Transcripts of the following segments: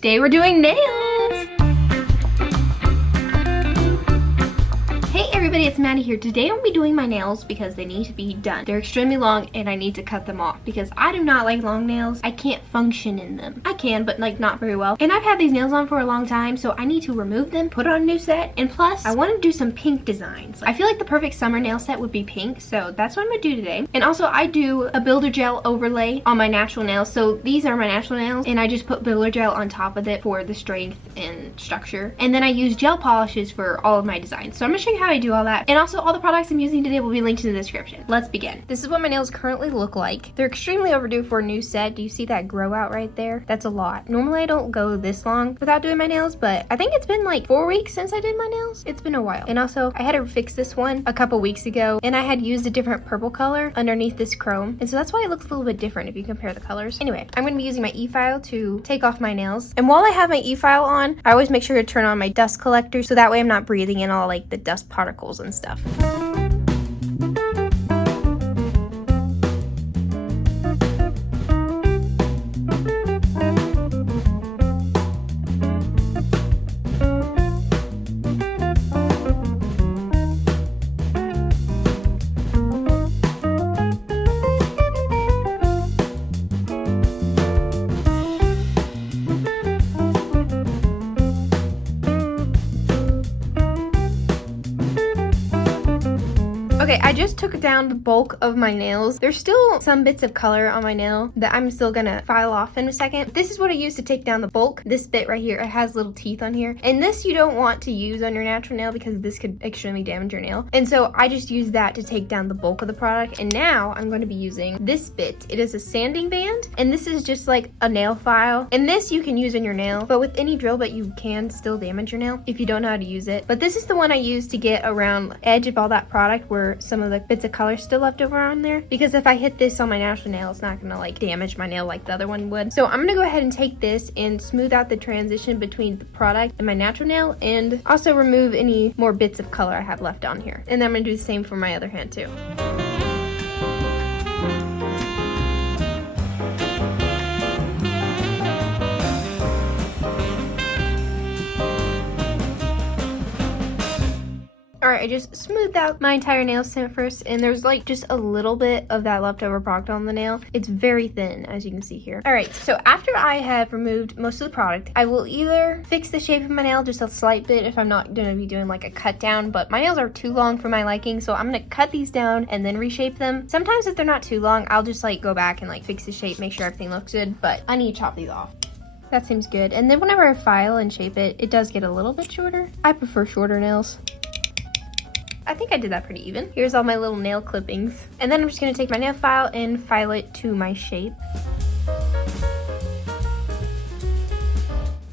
Today we're doing nails! Hey everybody, it's Maddie here. Today I'm going to be doing my nails because they need to be done. They're extremely long and I need to cut them off because I do not like long nails. I can't function in them. I can, but like not very well. And I've had these nails on for a long time, so I need to remove them, put on a new set, and plus I want to do some pink designs. I feel like the perfect summer nail set would be pink, so that's what I'm going to do today. And also I do a builder gel overlay on my natural nails. So these are my natural nails and I just put builder gel on top of it for the strength and structure. And then I use gel polishes for all of my designs. So I'm going to show you how I do all that. And also all the products I'm using today will be linked in the description. Let's begin. This is what my nails currently look like. They're extremely overdue for a new set. Do you see that grow out right there? That's a lot. Normally I don't go this long without doing my nails, but I think it's been like 4 weeks since I did my nails. It's been a while. And also I had to fix this one a couple weeks ago and I had used a different purple color underneath this chrome. And so that's why it looks a little bit different if you compare the colors. Anyway, I'm going to be using my e-file to take off my nails. And while I have my e-file on, I always make sure to turn on my dust collector so that way I'm not breathing in all like the dust particles and stuff. Okay, I just took down the bulk of my nails. There's still some bits of color on my nail that I'm still gonna file off in a second. This is what I use to take down the bulk. This bit right here, it has little teeth on here. And this you don't want to use on your natural nail because this could extremely damage your nail. And so I just use that to take down the bulk of the product. And now I'm going to be using this bit. It is a sanding band. And this is just like a nail file. And this you can use in your nail. But with any drill bit, you can still damage your nail if you don't know how to use it. But this is the one I use to get around the edge of all that product where some of the bits of color still left over on there, because if I hit this on my natural nail, it's not gonna like damage my nail like the other one would. So I'm gonna go ahead and take this and smooth out the transition between the product and my natural nail, and also remove any more bits of color I have left on here. And then I'm gonna do the same for my other hand too. Alright, I just smoothed out my entire nail set first, and there's like just a little bit of that leftover product on the nail. It's very thin, as you can see here. Alright, so after I have removed most of the product, I will either fix the shape of my nail just a slight bit if I'm not going to be doing like a cut down, but my nails are too long for my liking, so I'm going to cut these down and then reshape them. Sometimes if they're not too long, I'll just like go back and like fix the shape, make sure everything looks good, but I need to chop these off. That seems good. And then whenever I file and shape it, it does get a little bit shorter. I prefer shorter nails. I think I did that pretty even. Here's all my little nail clippings. And then I'm just gonna take my nail file and file it to my shape.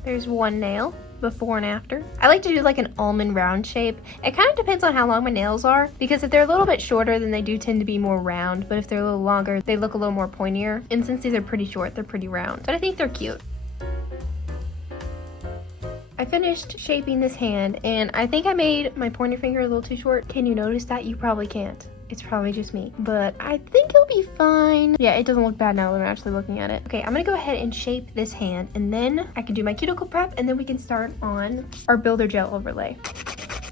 There's one nail, before and after. I like to do like an almond round shape. It kind of depends on how long my nails are, because if they're a little bit shorter, then they do tend to be more round, but if they're a little longer, they look a little more pointier. And since these are pretty short, they're pretty round. But I think they're cute. I finished shaping this hand, and I think I made my pointer finger a little too short. Can you notice that? You probably can't. It's probably just me, but I think it'll be fine. Yeah, it doesn't look bad now that I'm actually looking at it. Okay, I'm gonna go ahead and shape this hand, and then I can do my cuticle prep, and then we can start on our builder gel overlay.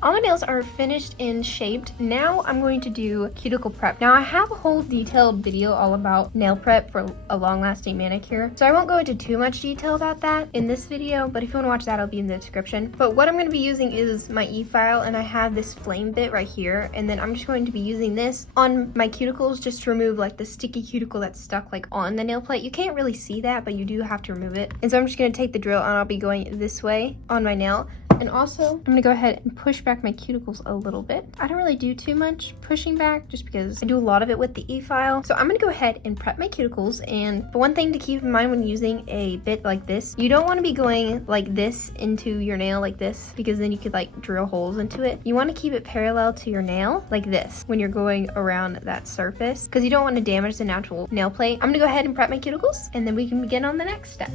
All my nails are finished and shaped. Now I'm going to do cuticle prep. Now I have a whole detailed video all about nail prep for a long-lasting manicure, so I won't go into too much detail about that in this video, but if you want to watch that, it'll be in the description. But what I'm going to be using is my e-file, and I have this flame bit right here, and then I'm just going to be using this on my cuticles just to remove like the sticky cuticle that's stuck like on the nail plate. You can't really see that, but you do have to remove it. And so I'm just going to take the drill and I'll be going this way on my nail. And also, I'm gonna go ahead and push back my cuticles a little bit. I don't really do too much pushing back just because I do a lot of it with the e-file. So I'm gonna go ahead and prep my cuticles. And one thing to keep in mind when using a bit like this, you don't wanna be going like this into your nail like this, because then you could like drill holes into it. You wanna keep it parallel to your nail like this when you're going around that surface, because you don't wanna damage the natural nail plate. I'm gonna go ahead and prep my cuticles, and then we can begin on the next step.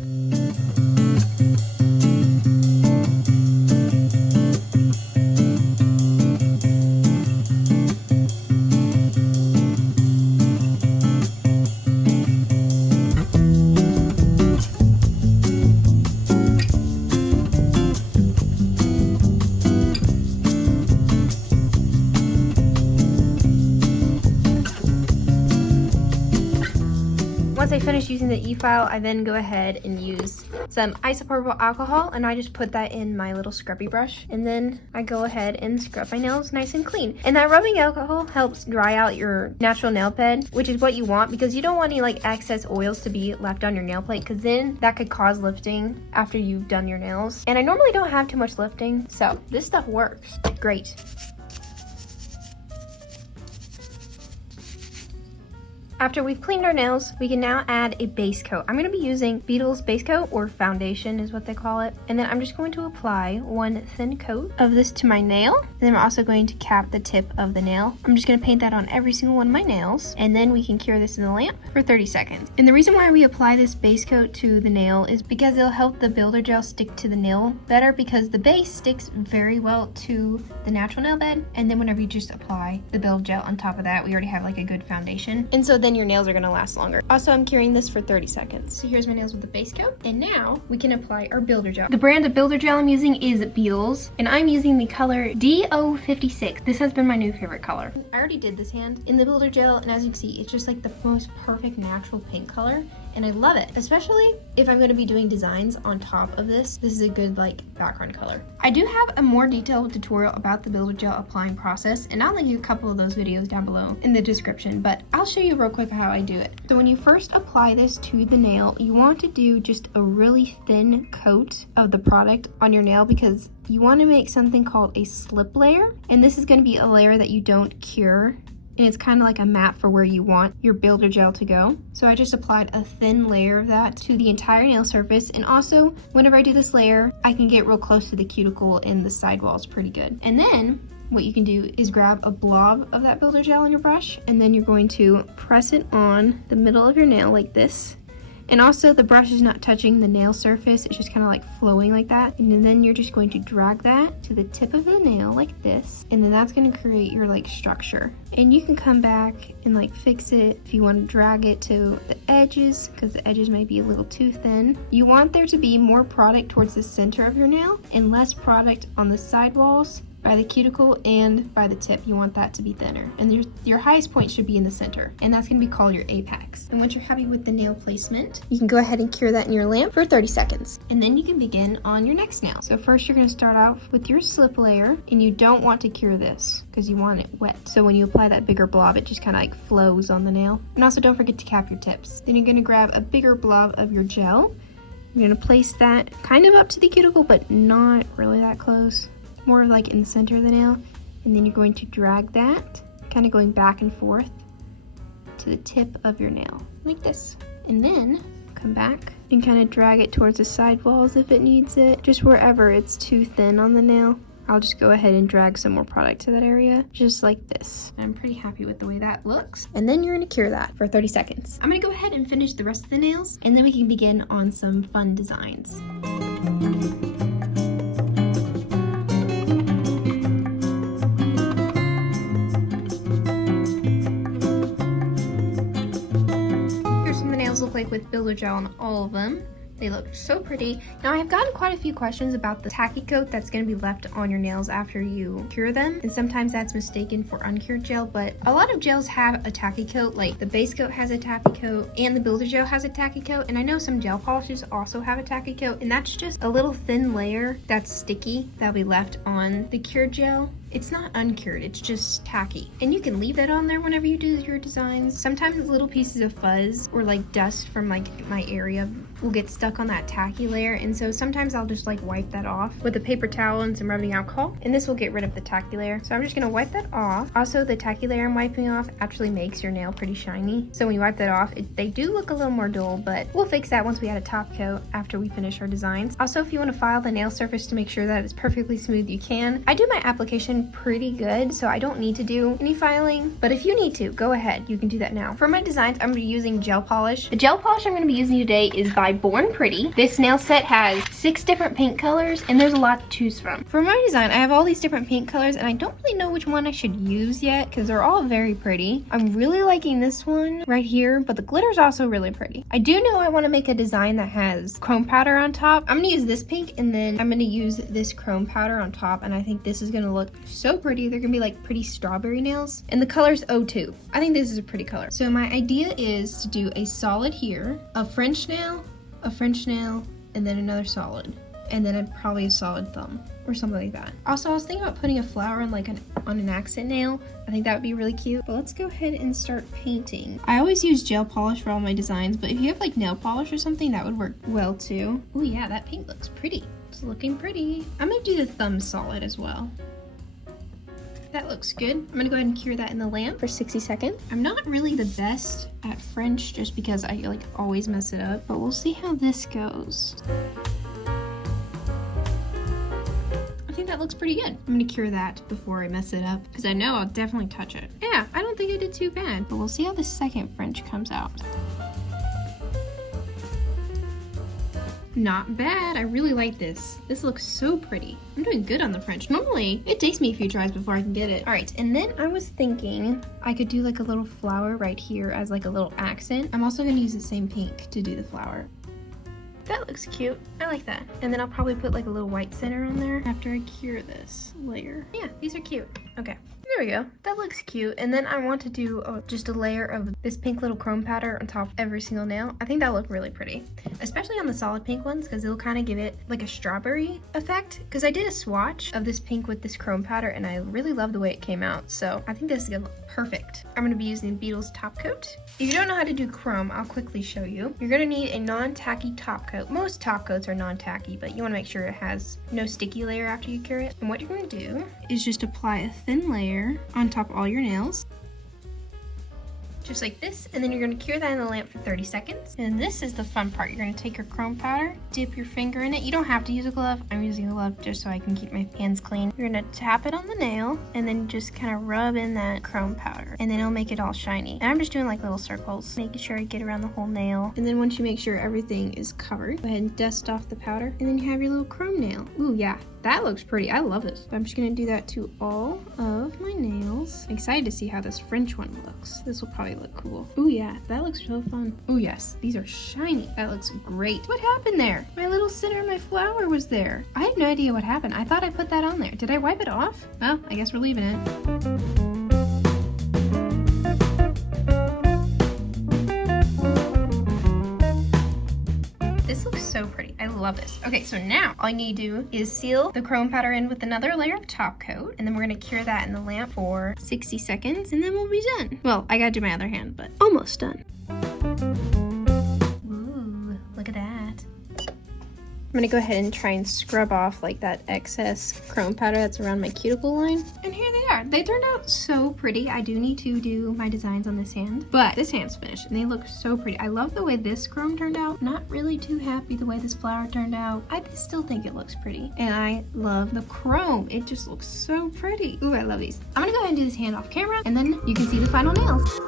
Once I finish using the e-file, I then go ahead and use some isopropyl alcohol, and I just put that in my little scrubby brush, and then I go ahead and scrub my nails nice and clean. And that rubbing alcohol helps dry out your natural nail bed, which is what you want, because you don't want any like excess oils to be left on your nail plate, because then that could cause lifting after you've done your nails. And I normally don't have too much lifting, so this stuff works great. After we've cleaned our nails, we can now add a base coat. I'm gonna be using Beetle's base coat, or foundation is what they call it. And then I'm just going to apply one thin coat of this to my nail. And then I'm also going to cap the tip of the nail. I'm just gonna paint that on every single one of my nails. And then we can cure this in the lamp for 30 seconds. And the reason why we apply this base coat to the nail is because it'll help the builder gel stick to the nail better, because the base sticks very well to the natural nail bed. And then whenever you just apply the builder gel on top of that, we already have like a good foundation. And so then your nails are gonna last longer. Also, I'm curing this for 30 seconds. So here's my nails with the base coat. And now we can apply our builder gel. The brand of builder gel I'm using is Beetle's, and I'm using the color DO56. This has been my new favorite color. I already did this hand in the builder gel, and as you can see, it's just like the most perfect natural pink color. And I love it, especially if I'm going to be doing designs on top of this. This is a good like background color. I do have a more detailed tutorial about the builder gel applying process, and I'll link you a couple of those videos down below in the description, but I'll show you real quick how I do it. So when you first apply this to the nail, you want to do just a really thin coat of the product on your nail, because you want to make something called a slip layer, and this is going to be a layer that you don't cure. And it's kind of like a map for where you want your builder gel to go. So I just applied a thin layer of that to the entire nail surface. And also, whenever I do this layer, I can get real close to the cuticle and the sidewalls pretty good. And then what you can do is grab a blob of that builder gel on your brush, and then you're going to press it on the middle of your nail like this. And also the brush is not touching the nail surface, it's just kind of like flowing like that. And then you're just going to drag that to the tip of the nail like this. And then that's gonna create your like structure. And you can come back and like fix it if you want to drag it to the edges, because the edges might be a little too thin. You want there to be more product towards the center of your nail and less product on the sidewalls, by the cuticle, and by the tip. You want that to be thinner, and your highest point should be in the center, and that's going to be called your apex. And once you're happy with the nail placement, you can go ahead and cure that in your lamp for 30 seconds, and then you can begin on your next nail. So first you're going to start off with your slip layer, and you don't want to cure this because you want it wet. So when you apply that bigger blob, it just kind of like flows on the nail. And also don't forget to cap your tips. Then you're going to grab a bigger blob of your gel. You're going to place that kind of up to the cuticle, but not really that close, more like in the center of the nail. And then you're going to drag that, kind of going back and forth to the tip of your nail, like this. And then come back and kind of drag it towards the side walls if it needs it. Just wherever it's too thin on the nail, I'll just go ahead and drag some more product to that area, just like this. I'm pretty happy with the way that looks. And then you're gonna cure that for 30 seconds. I'm gonna go ahead and finish the rest of the nails, and then we can begin on some fun designs. Look like with builder gel on all of them. They look so pretty. Now, I've gotten quite a few questions about the tacky coat that's going to be left on your nails after you cure them, and sometimes that's mistaken for uncured gel, but a lot of gels have a tacky coat. Like the base coat has a tacky coat, and the builder gel has a tacky coat, and I know some gel polishes also have a tacky coat, and that's just a little thin layer that's sticky that'll be left on the cured gel. It's not uncured, it's just tacky. And you can leave that on there whenever you do your designs. Sometimes little pieces of fuzz or like dust from like my area will get stuck on that tacky layer, and so sometimes I'll just like wipe that off with a paper towel and some rubbing alcohol, and this will get rid of the tacky layer. So I'm just gonna wipe that off. Also, the tacky layer I'm wiping off actually makes your nail pretty shiny, so when you wipe that off, they do look a little more dull, but we'll fix that once we add a top coat after we finish our designs. Also, if you want to file the nail surface to make sure that it's perfectly smooth, you can. I do my application pretty good, so I don't need to do any filing, but if you need to, go ahead, you can do that now. For my designs, I'm gonna be using gel polish. The gel polish I'm gonna be using today is by Born Pretty. This nail set has 6 different paint colors, and there's a lot to choose from. For my design, I have all these different paint colors, and I don't really know which one I should use yet because they're all very pretty. I'm really liking this one right here, but the glitter is also really pretty. I do know I want to make a design that has chrome powder on top. I'm gonna use this pink, and then I'm gonna use this chrome powder on top, and I think this is gonna look so pretty. They're gonna be like pretty strawberry nails. And the color's 02. I think this is a pretty color. So my idea is to do a solid here, a French nail, and then another solid. And then probably a solid thumb or something like that. Also, I was thinking about putting a flower on on an accent nail. I think that would be really cute. But let's go ahead and start painting. I always use gel polish for all my designs, but if you have like nail polish or something, that would work well too. Oh yeah, that paint looks pretty. It's looking pretty. I'm gonna do the thumb solid as well. That looks good. I'm gonna go ahead and cure that in the lamp for 60 seconds. I'm not really the best at French just because I like always mess it up, but we'll see how this goes. I think that looks pretty good. I'm gonna cure that before I mess it up because I know I'll definitely touch it. Yeah, I don't think I did too bad, but we'll see how the second French comes out. Not bad. I really like this. This looks so pretty. I'm doing good on the French. Normally, it takes me a few tries before I can get it. All right, and then I was thinking I could do like a little flower right here as like a little accent. I'm also gonna use the same pink to do the flower. That looks cute. I like that. And then I'll probably put like a little white center on there after I cure this layer. Yeah, these are cute. Okay. There we go. That looks cute. And then I want to do just a layer of this pink little chrome powder on top of every single nail. I think that'll look really pretty, especially on the solid pink ones because it'll kind of give it like a strawberry effect. Because I did a swatch of this pink with this chrome powder and I really love the way it came out. So I think this is gonna look perfect. I'm gonna be using Beetle's top coat. If you don't know how to do chrome, I'll quickly show you. You're gonna need a non-tacky top coat. Most top coats are non-tacky, but you wanna make sure it has no sticky layer after you cure it. And what you're gonna do is just apply a thin layer on top of all your nails, just like this, and then you're going to cure that in the lamp for 30 seconds. And this is the fun part. You're going to take your chrome powder, dip your finger in it. You don't have to use a glove. I'm using a glove just so I can keep my hands clean. You're going to tap it on the nail and then just kind of rub in that chrome powder, and then it'll make it all shiny. And I'm just doing like little circles, making sure I get around the whole nail. And then once you make sure everything is covered, go ahead and dust off the powder, and then you have your little chrome nail. Ooh, yeah. That looks pretty. I love this. I'm just gonna do that to all of my nails. I'm excited to see how this French one looks. This will probably look cool. Oh yeah, that looks so fun. Oh yes, these are shiny. That looks great. What happened there? My little center of my flower was there. I have no idea what happened. I thought I put that on there. Did I wipe it off? Well, I guess we're leaving it. This looks so pretty. I love this. Okay, so now all you need to do is seal the chrome powder in with another layer of top coat, and then we're gonna cure that in the lamp for 60 seconds, and then we'll be done. Well, I gotta do my other hand, but almost done. Ooh, look at that. I'm gonna go ahead and try and scrub off like that excess chrome powder that's around my cuticle line. And here they are. They turned out so pretty. I do need to do my designs on this hand, but this hand's finished and they look so pretty. I love the way this chrome turned out. Not really too happy the way this flower turned out. I still think it looks pretty. And I love the chrome. It just looks so pretty. Ooh, I love these. I'm gonna go ahead and do this hand off camera and then you can see the final nails.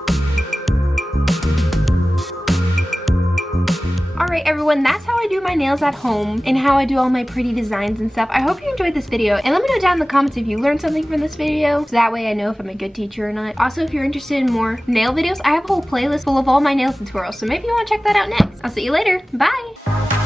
Alright everyone, that's how I do my nails at home and how I do all my pretty designs and stuff. I hope you enjoyed this video, and let me know down in the comments if you learned something from this video, so that way I know if I'm a good teacher or not. Also, if you're interested in more nail videos, I have a whole playlist full of all my nail tutorials, so maybe you want to check that out next. I'll see you later. Bye!